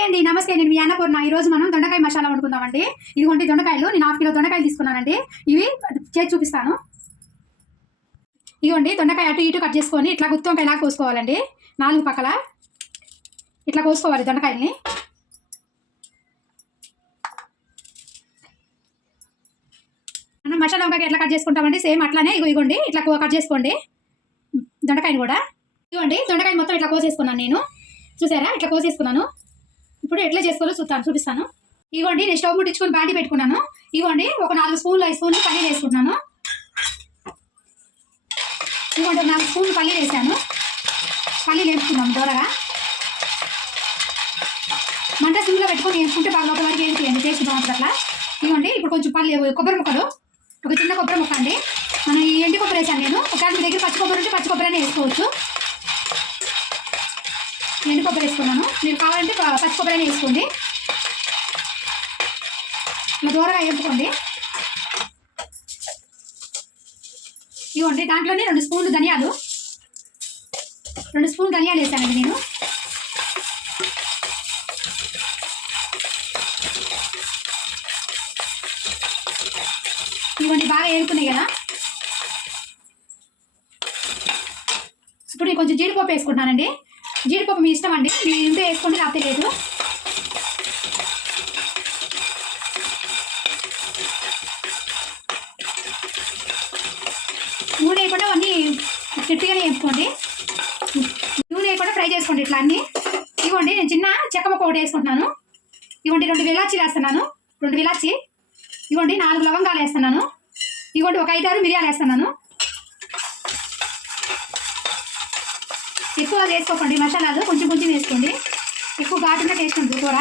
Hi అండి నమస్తే. నేను మీ అన్నపూర్ణ. ఈ రోజు మనం దొండకాయ మసాలా వండుకుందామండి. ఇదిగోండి దొండకాయలు. నేను హాఫ్ కిలో దొండకాయలు తీసుకున్నానండి. ఇవి చేసి చూపిస్తాను. ఇదిగోండి దొండకాయ అటు ఇటు కట్ చేసుకొని ఇట్లా గుత్తి వంకాయలా కోసుకోవాలండి. నాలుగు పక్కల ఇట్లా కోసుకోవాలి దొండకాయల్ని. మనం మసాలా వంకాయ ఎట్లా కట్ చేసుకుంటామండి? సేమ్ అట్లానే ఇగో ఇగోండి ఇట్లా కో- కట్ చేసుకోండి. దొండకాయని కూడా. ఇదిగోండి దొండకాయ మొత్తం ఇట్లా కోసేసుకున్నాను నేను. చూసారా? ఇట్లా కోసేసుకున్నాను. ఇప్పుడు ఎట్లా చేసుకోవాలో చూస్తాను చూపిస్తాను. ఇవ్వండి నేను స్టవ్ ముట్టించుకొని బాండి పెట్టుకున్నాను. ఇవ్వండి ఒక నాలుగు స్పూన్లు ఐదు స్పూన్లు పల్లీలు వేసుకుంటున్నాను. ఇవ్వండి నాలుగు స్పూన్లు పల్లీలు వేసాను. పల్లీలు వేసుకున్నాం దూరగా. మంట సిమ్లో పెట్టుకొని వేసుకుంటే బాగా లోపల వరకు వేసుకోండి టేస్ట్ బాగుంటుంది అట్లా. ఇవ్వండి ఇప్పుడు కొంచెం పల్లి కొబ్బరి ముక్కలు. ఒక చిన్న కొబ్బరి ముక్క అండి. మనం ఈ ఎండి కొబ్బరి వేసాను నేను. ఒకసారి మీ దగ్గర పచ్చి కొబ్బరి ఉంటే పచ్చి కొబ్బరి వేసుకోవచ్చు. ఎండు కొబ్బరి వేసుకున్నాను. మీరు కావాలంటే ప- పచ్చి కొబ్బరి అయినా వేసుకోండి. ఇలా దూరగా వేపుకోండి. ఇవ్వండి దాంట్లోనే రెండు స్పూన్లు ధనియాలు. రెండు స్పూన్లు ధనియాలు వేసానండి నేను. ఇవ్వండి బాగా వేరుకున్నాయి కదా. ఇప్పుడు నేను కొంచెం జీడిపప్పు వేసుకుంటానండి జీడిపప్పు మీ ఇష్టం అండి. మీ ఇంట్లో వేసుకోండి లేకపోతే లేదు. నూనె వేయకుండా అన్నీ గట్టిగానే వేసుకోండి నూనె వేయకుండా ఫ్రై చేసుకోండి ఇట్లా అన్నీ. ఇవ్వండి నేను చిన్న చెక్కమొక్క ఒకటి వేసుకుంటున్నాను. ఇవ్వండి రెండు విలాచీలు వేస్తున్నాను. రెండు విలాచి. ఇవ్వండి నాలుగు లవంగాలు వేస్తున్నాను. ఇవ్వండి ఒక ఐదారు మిరియాలు వేస్తున్నాను. ఎక్కువ వేసుకోకండి మసాలాలు కొంచెం కొంచెం వేసుకోండి. ఎక్కువ ఘాటుగా టేస్ట్ ఉంటుంది కూర.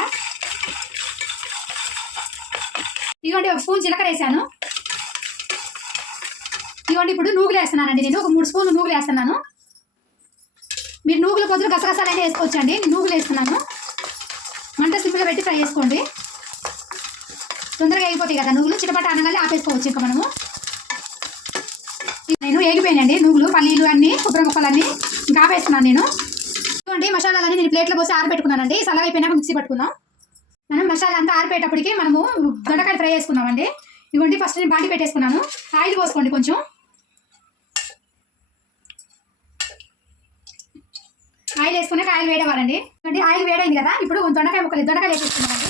ఇవ్వండి ఒక స్పూన్ జీలకర్ర వేసాను. ఇవ్వండి ఇప్పుడు నూగులు వేస్తున్నానండి నేను. ఒక మూడు స్పూన్లు నూగులు వేస్తున్నాను. మీరు నూగుల బదులు గసగసాలైనా వేసుకోవచ్చండి. నేను నూగులు వేస్తున్నాను. మంట సిమ్లో పెట్టి ఫ్రై చేసుకోండి. తొందరగా అయిపోతాయి కదా నువ్వులు చిటపట అనగానే ఆపేసుకోవచ్చు ఇంకా మనము. నేను ఏగిపోయానండి నువ్వులు పల్లీలు అన్నీ కొబ్బరి ముక్కలన్నీ. ఇంకా ఆపేస్తున్నాను నేను. ఇవ్వండి మసాలాలన్నీ నేను ప్లేట్లో పోసి ఆరబెట్టుకున్నానండి. చల్లగా అయిపోయినాక మిక్సీ పట్టుకుందాం. మనం మసాలా అంతా ఆరిపోయేటప్పటికి మనము దొండకాయ ఫ్రై చేసుకున్నామండి ఇవ్వండి ఫస్ట్ నేను బాండి పెట్టేసుకున్నాను. ఆయిల్ పోసుకోండి కొంచెం. ఆయిల్ వేసుకున్నాక ఆయిల్ వేడవ్వాలండి. ఇవ్వండి ఆయిల్ వేడైంది కదా. ఇప్పుడు దొండకాయ ముక్కలు దొండకాయలు వేసేసుకున్నామండి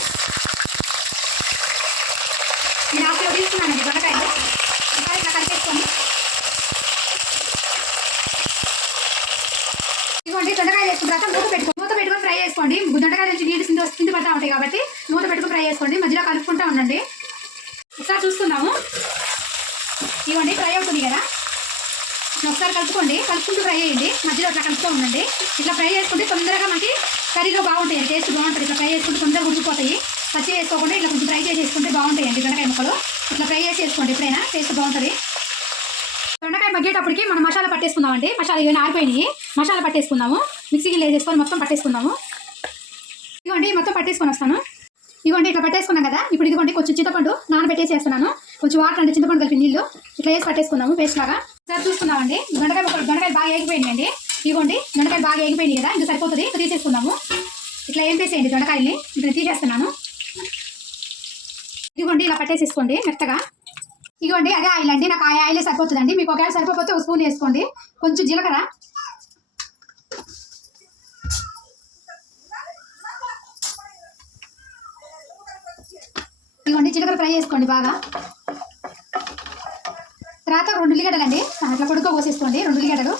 నేను హాఫ్ కిలో తీసుకున్నానండి దొండకాయలు ఇంకా ఇట్లా కలిపేసుకొని ఇదిగోండి దొండకాయలు వేసుకున్నాక మూత పెట్టుకో మూత పెట్టుకొని ఫ్రై చేసుకోండి దొండకాయల నుంచి నీళ్ళు కింద కింద పడతా ఉంటాయి కాబట్టి మూత పెట్టుకొని ఫ్రై చేసుకోండి మధ్యలో కలుపుకుంటూ ఉండండి ఒకసారి చూసుకుందాము. ఇవ్వండి ఫ్రై అవుతుంది కదా? ఇట్లా ఒకసారి కలుపుకోండి. కలుపుకుంటూ ఫ్రై చేయండి. మధ్యలో అట్లా కలుపుతూ ఉండండి. ఇట్లా ఫ్రై చేసుకుంటే తొందరగా మనకి కర్రీలో బాగుంటాయి. టేస్ట్ బాగుంటుంది. ఇట్లా ఫ్రై చేసుకుంటే తొందరగా ఉడికిపోతాయి. పచ్చి వేసుకోకుండా ఇట్లా కొంచెం ఫ్రై చేసేసుకుంటే బాగుంటాయండి దొండకాయ ముక్కలు. ఇట్లా ఫ్రై చేసి వేసుకోండి ఎప్పుడైనా. టేస్ట్ బాగుంటుంది. దొండకాయ మగ్గేటప్పటికి మనం మసాలా పట్టేసుకుందామండి. మసాలా ఇవన్నీ ఆరిపోయినాయి. మసాలా పట్టేసుకుందాము. మిక్సీకి వేసేసుకొని మొత్తం పట్టేసుకుందాము. ఇదిగోండి మొత్తం పట్టేసుకొని వస్తాను. ఇదిగోండి ఇట్లా పెట్టేసుకున్నాం కదా. ఇప్పుడు ఇదిగోండి కొంచెం చింతపండు నానబెట్టేసేస్తున్నాను. కొంచెం వాటర్ అంటే చింతపండు కలిపి నీళ్ళు ఇట్లా వేసి పట్టేసుకుందాము పేస్ట్ లాగా. సార్ చూసుకున్నామండి దొండకాయ ముక్కలు దొండకాయ బాగా ఏగిపోయిందండి ఇదిగోండి దొండకాయ బాగా ఏగిపోయింది కదా ఇంకా సరిపోతుంది. ఇంకా తీసేసుకుందాము. ఇట్లా ఏం చేసేయండి దొండకాయల్ని. ఇప్పుడు తీసేస్తున్నాను. ఇదిగోండి ఇలా పట్టేసేసుకోండి మెత్తగా. ఇదిగోండి అదే ఆయిల్ అండి. నాకు ఆ ఆయిలే సరిపోతుందండి. మీకు ఒకవేళ సరిపోతే ఒక స్పూన్ వేసుకోండి. కొంచెం జీలకర్ర ఇదిగోండి జీలకర్ర ఫ్రై చేసుకోండి బాగా. తర్వాత రెండు ఉల్లిగడ్డలు అండి. అట్లా కొడుకో పోసేసుకోండి రెండు ఉల్లిగడ్డలు.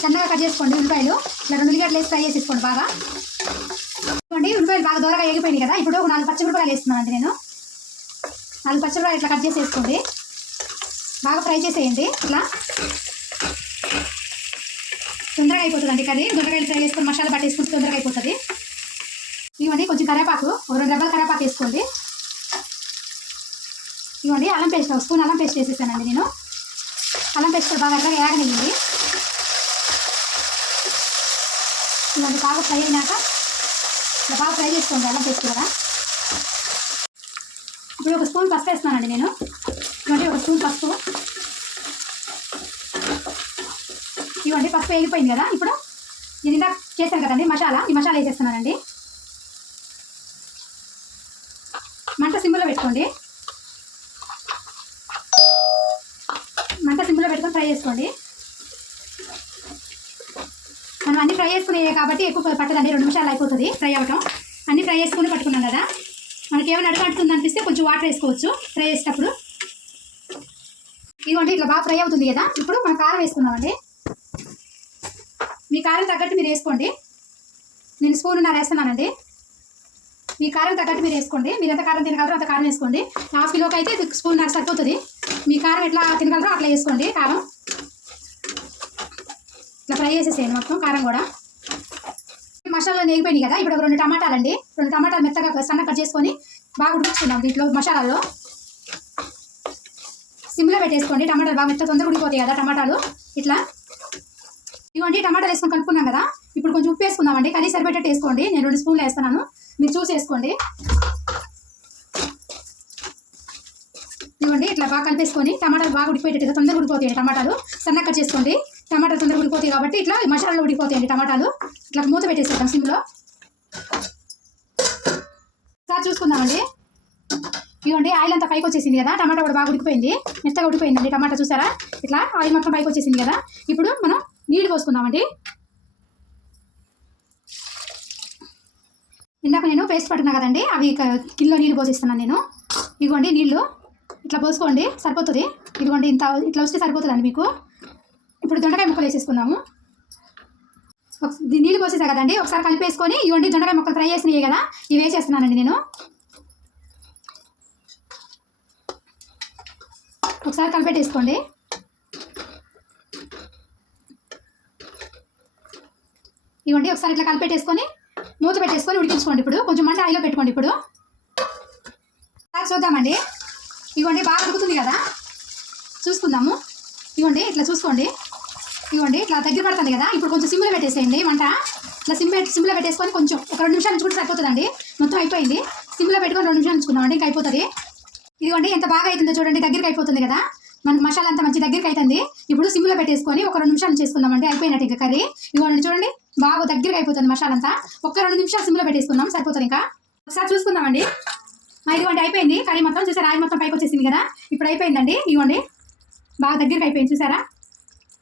సన్నగా కట్ చేసుకోండి ఉల్లిపాయలు. ఇట్లా రెండు ఉల్లిగడ్డలు వేసి ఫ్రై చేసేసుకోండి బాగా. ఇదిగోండి ఉల్లిపాయలు బాగా దూరగా ఎగిపోయింది కదా. ఇప్పుడు ఒక నాలుగు పచ్చిమిరపకాయలు వేస్తున్నానండి నేను. నాలుగు పచ్చిమిరపకాయలు ఇట్లా కట్ చేసి వేసుకోండి బాగా ఫ్రై చేసేయండి ఇట్లా. తొందరగా అయిపోతుంది అండి కర్రీ. దొండకాయలు ఫ్రై చేసుకొని మసాలా పట్టేసుకుంటే తొందరగా అయిపోతుంది. ఇవన్నీ కొంచెం కరేపాకు ఒక రెండు డబ్బాలు కరేపాకు వేసుకోండి. ఇవ్వండి అల్లం పేస్ట్ ఒక స్పూన్ అల్లం పేస్ట్ వేసేసానండి నేను. అల్లం పేస్ట్ బాగా అట్లా ఏగనివ్వండి. ఇవన్నీ బాగా ఫ్రై అయినాక ఇలా బాగా ఫ్రై చేసుకోండి అల్లం పేస్ట్ కూడా. ఇప్పుడు ఒక స్పూన్ పసుపు వేస్తున్నానండి నేను. ఇవ్వండి ఒక స్పూన్ పసుపు. ఇవ్వండి. పసుపు వేగిపోయింది కదా. ఇప్పుడు నేను ఇందాక చేశాను కదండి. మసాలా. ఈ మసాలా వేసేస్తున్నానండి. మంట సింబుల్లో పెట్టుకోండి. మంట సింబుల్లో పెట్టుకొని ఫ్రై చేసుకోండి. మనం అన్ని ఫ్రై చేసుకునే కాబట్టి ఎక్కువ పట్టదండి. రెండు నిమిషాలు అయిపోతుంది ఫ్రై అవ్వటం అన్ని ఫ్రై చేసుకుని పట్టుకున్నాం కదా. మనకి ఏమైనా అడుగు అనిపిస్తే కొంచెం వాటర్ వేసుకోవచ్చు ఫ్రై చేసేటప్పుడు. ఇదిగోండి ఇట్లా బాగా ఫ్రై అవుతుంది కదా. ఇప్పుడు మనం కారం వేసుకున్నామండి మీ కారం తగ్గట్టు మీరు వేసుకోండి. నేను స్పూన్ ఉన్నారు వేస్తున్నానండి. మీ కారం తగ్గట్టు మీరు వేసుకోండి. మీరు ఎంత కారం తినగలరో అంత కారం వేసుకోండి. హాఫ్ కిలోకి అయితే స్పూన్ నాకు సరిపోతుంది. మీ కారం ఎట్లా తినగలరో అట్లా వేసుకోండి కారం. ఇట్లా ఫ్రై చేసేసేయండి మొత్తం కారం కూడా. మసాలా నేగిపోయినాయి కదా ఇప్పుడు రెండు టమాటాలు అండి రెండు టమాటాలు మెత్తగా సన్న కట్ చేసుకొని బాగా ఉడికించుకుందాం దీంట్లో మసాలాలో సిమ్లో పెట్టేసుకోండి. టమాటాలు బాగా మెత్త తొందరగా ఉడికిపోతాయి కదా టమాటాలు. ఇట్లా ఇవ్వండి టమాటాలు వేసుకొని కలుపుకున్నాం కదా. ఇప్పుడు కొంచెం ఉప్పు వేసుకుందామండి. కర్రీ సరిపెట్టేట్టు వేసుకోండి. నేను రెండు స్పూన్లు వేస్తున్నాను. మీరు చూసి వేసుకోండి. ఇవ్వండి ఇట్లా బాగా కలిపేసుకొని టమాటాలు బాగా ఉడికిపోయేటట్టు తొందరగా ఉడికిపోతాయి టమాటాలు. సన్న కట్ చేసుకోండి. టమాటాలు తొందరగా ఉడికిపోతాయి కాబట్టి ఇట్లా మసాలాలో మసాలాలు ఉడికిపోతాయండి టమాటాలు. ఇట్లా మూత పెట్టేసేద్దాం సిమ్లో. సార్ చూసుకుందామండి. ఇవ్వండి ఆయిల్ అంతా పైకి వచ్చేసింది కదా. టమాటా కూడా బాగా ఉడికిపోయింది. మెత్తగా ఉడికిపోయిందండి టమాటా చూసారా? ఇట్లా ఆయిల్ మొత్తం పైకి వచ్చేసింది కదా. ఇప్పుడు మనం నీళ్ళు పోసుకుందామండి. ఇందాక నేను పేస్ట్ పట్టున్నా కదండి అవి ఇక కిలో నీళ్ళు పోసిస్తున్నాను నేను. ఇదిగోండి నీళ్ళు ఇట్లా పోసుకోండి సరిపోతుంది. ఇదిగోండి ఇంత ఇట్లా వస్తే సరిపోతుందండి మీకు. ఇప్పుడు దొండకాయ ముక్కలు వేసేసుకుందాము. నీళ్ళు పోసేసా కదండి ఒకసారి కలిపేసుకొని ఇవ్వండి దొండకాయ ముక్కలు ఫ్రై చేసినవి కదా ఇవి వేసేస్తున్నానండి నేను. ఒకసారి కలిపెట్టేసుకోండి. ఇవ్వండి ఒకసారి ఇట్లా కలిపెట్టేసుకొని మూత పెట్టేసుకొని ఉడికించుకోండి ఇప్పుడు. కొంచెం మంట ఆయిలో పెట్టుకోండి ఇప్పుడు. చూద్దామండి. ఇవ్వండి బాగా ఉడుకుతుంది కదా? చూసుకుందాము. ఇవ్వండి ఇట్లా చూసుకోండి. ఇవ్వండి ఇట్లా దగ్గర పడుతుంది కదా? ఇప్పుడు కొంచెం సిమ్లో పెట్టేసేయండి మంట. ఇట్లా సిమ్ పెట్టి సిమ్లో పెట్టేసుకొని కొంచెం ఒక రెండు నిమిషాలు ఉంచుకుంటే సరిపోతుందండి. మొత్తం అయిపోయింది. సిమ్లో పెట్టుకొని రెండు నిమిషాలు ఉంచుకుందామండి ఇంకా అయిపోతుంది. ఇదిగోండి ఎంత బాగా అవుతుందో చూడండి దగ్గరికి అయిపోతుంది కదా? మన మసాలా అంతా మంచి దగ్గరికి అవుతుంది ఇప్పుడు సిమ్లో పెట్టేసుకొని ఒక రెండు నిమిషాలు చేసుకుందామండి. అయిపోయినట్టు ఇంకా కర్రీ. ఇవ్వండి చూడండి బాగా దగ్గరికి అయిపోతుంది మసాలా అంతా. ఒక రెండు నిమిషాలు సిమ్లో పెట్టేసుకుందాం సరిపోతుంది ఇంకా. ఒకసారి చూసుకుందామండి. ఇదిగోండి అయిపోయింది. కర్రీ మొత్తం చూసారా? ఆయిల్ మొత్తం పైకి వచ్చేసింది కదా? ఇప్పుడు అయిపోయిందండి. ఇవ్వండి బాగా దగ్గరికి అయిపోయింది. చూసారా?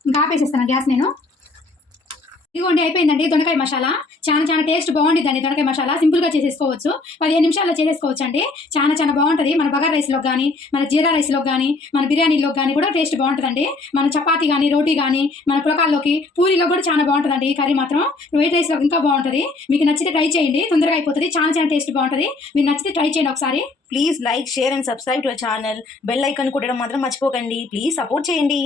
ఇంకా ఆపేసేస్తాను గ్యాస్ నేను. ఇదిగోండి అయిపోయిందండి. దొండకాయ మసాలా. చాలా చాలా టేస్ట్ బాగుంటుందండి దొండకాయ మసాలా. సింపుల్గా చేసేసుకోవచ్చు. పదిహేను నిమిషాల్లో చేసేసుకోవచ్చు అండి చాలా చాలా బాగుంటుంది. మన బగార్ రైస్లో కానీ మన జీరా రైస్లో కానీ మన బిర్యానీలో కానీ కూడా టేస్ట్ బాగుంటుందండి. మన చపాతీ కానీ రోటీ కానీ మన పులకాల్లోకి పూరీలో కూడా చాలా బాగుంటుందండి ఈ కర్రీ మాత్రం. వైట్ రైస్లో ఇంకా బాగుంటుంది. మీకు నచ్చితే ట్రై చేయండి. తొందరగా అయిపోతుంది. చాలా చాలా టేస్ట్ బాగుంటుంది. మీకు నచ్చితే ట్రై చేయండి ఒకసారి. Please like share and subscribe to channel. Bell icon కొట్టడం మాత్రం మర్చిపోకండి. ప్లీజ్ సపోర్ట్ చేయండి.